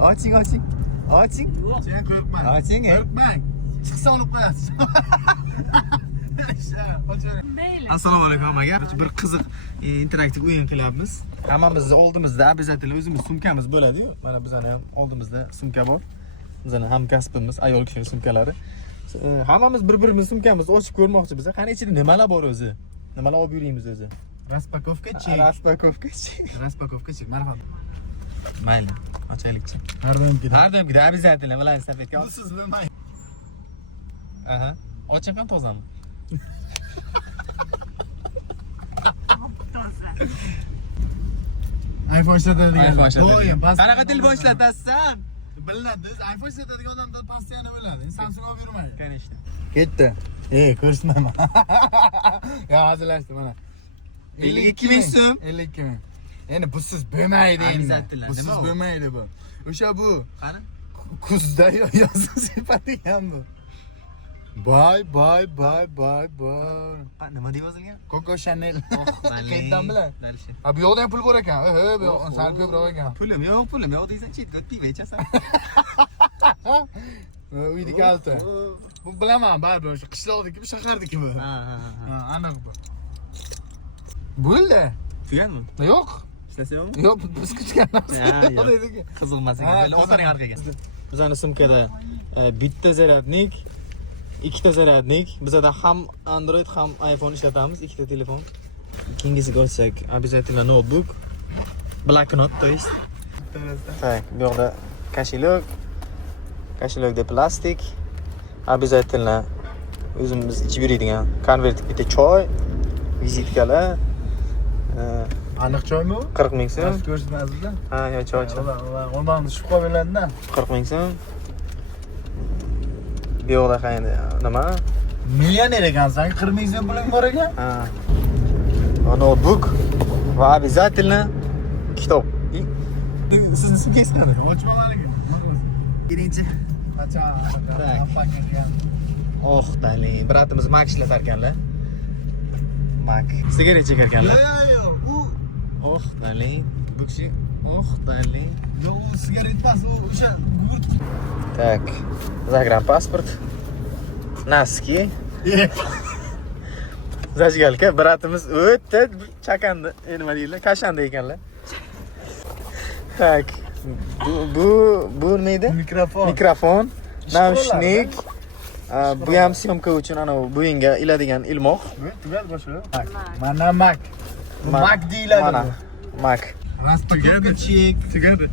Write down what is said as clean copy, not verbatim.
Oching. Sen qo'rqmang. Oching. Qo'rqmang. Chiqsa olib qo'yasiz. Mayli. Assalomu alaykum aka. Bir qiziq interaktiv o'yin qilyapmiz. Hammamizni oldimizda обязательно o'zimiz sumkamiz bo'ladi-yu. Mana bizani ham oldimizda sumka bor. Bizani hamkasbimiz, ayol kishining sumkalari. Hammamiz bir-birimiz sumkamizni ochib ko'rmoqchimiz. Qani ichida nimalar bor o'zi? Nimalar olib yuramiz o'zi? Raspakovka chek. Raspakovka chek. Marhamat. Mayli, ochaylikchi. Har doimgidek. Har doimgidek обязательно bilan stafetga. Siz bilmang. Aha. Oching ham tozami? iPhone ishlatadigan. Doim past. Qanaqa til boshlatasiz? Biladi, iPhone ishlatadigan odamda pastiyani biladi. Samsung olib yurmaydi. Конечно. Ketdi. Ko'rsatmayman. Ya, hazillashdim mana. 52 ming so'm. 52 ming. Endi busiz bo'lmaydi endi. Обязательно. Busiz bo'lmaydi bu. O'sha bu. Qani? Kuzda yozib sipatigan bu. Bye. Nima deb yozilgan? Coco Chanel. Mayli. Qayerdan bilan? Dalishi. Ha, bu yoqda ham pul bor ekan. Bu yoqdan sal ko'proq ekan. Pulim yo'q deysan, chetga pivo ichasan. Uyda kalta. Bu bilaman, baribir o'sha qishloqniki, bu shaharniki bu. Ha. Aniq bu. Bo'ldi. Tugadimi? Yo'q. Ishlasa yo'qmi? Yo'q, biz kuchganmiz. Qiziqmasin. O'tiring orqaga. Bizning sumkada bitta zaryadnik, ikkita zaryadnik. Bizda ham Android ham iPhone ishlatamiz, ikkita telefon. Keyingisiga o'tsak, обязательно notebook, bloknot, то есть. Так, bu yoqda kashilokda plastik. Обязательно o'zimiz ichib yuradigan konvert, bitta choy, vizitkalar. Aniq choymi? 40 ming so'm. Ko'rsatmasizda? Ha, yo choy. Ondan shubha bo'ladi-da. 40 ming so'm. Bu yoqda qayda nima? Millioner ekansan, 40 ming so'm puling bor ekan. Ha. Notebook va обязательно kitob. Sizni sumkangiz qani? Ochmaganligim. Birinchi. Qachon? Tak. Oh, dali. Bratimiz Mac ishlatar ekanlar. Mac. Sigaret chekar ekanlar. Yo'q. Oh, dali. Bu kishi dali. Yo'q, u sigaret emas, u o'sha gugurt. Так. Загранпаспорт. Носки. Zajgalka bratimiz o'tdi, chakandi, nima deydilar, kashanda ekanlar. Tak. Bu neydi? Mikrofon, naushnik. Bu ham syomka uchun ana bo'yinga iladigan ilmoq. Tugal boshqa. Mana Mac. Mac deyiladi. Mac. Raspakovka chek. Tugadi.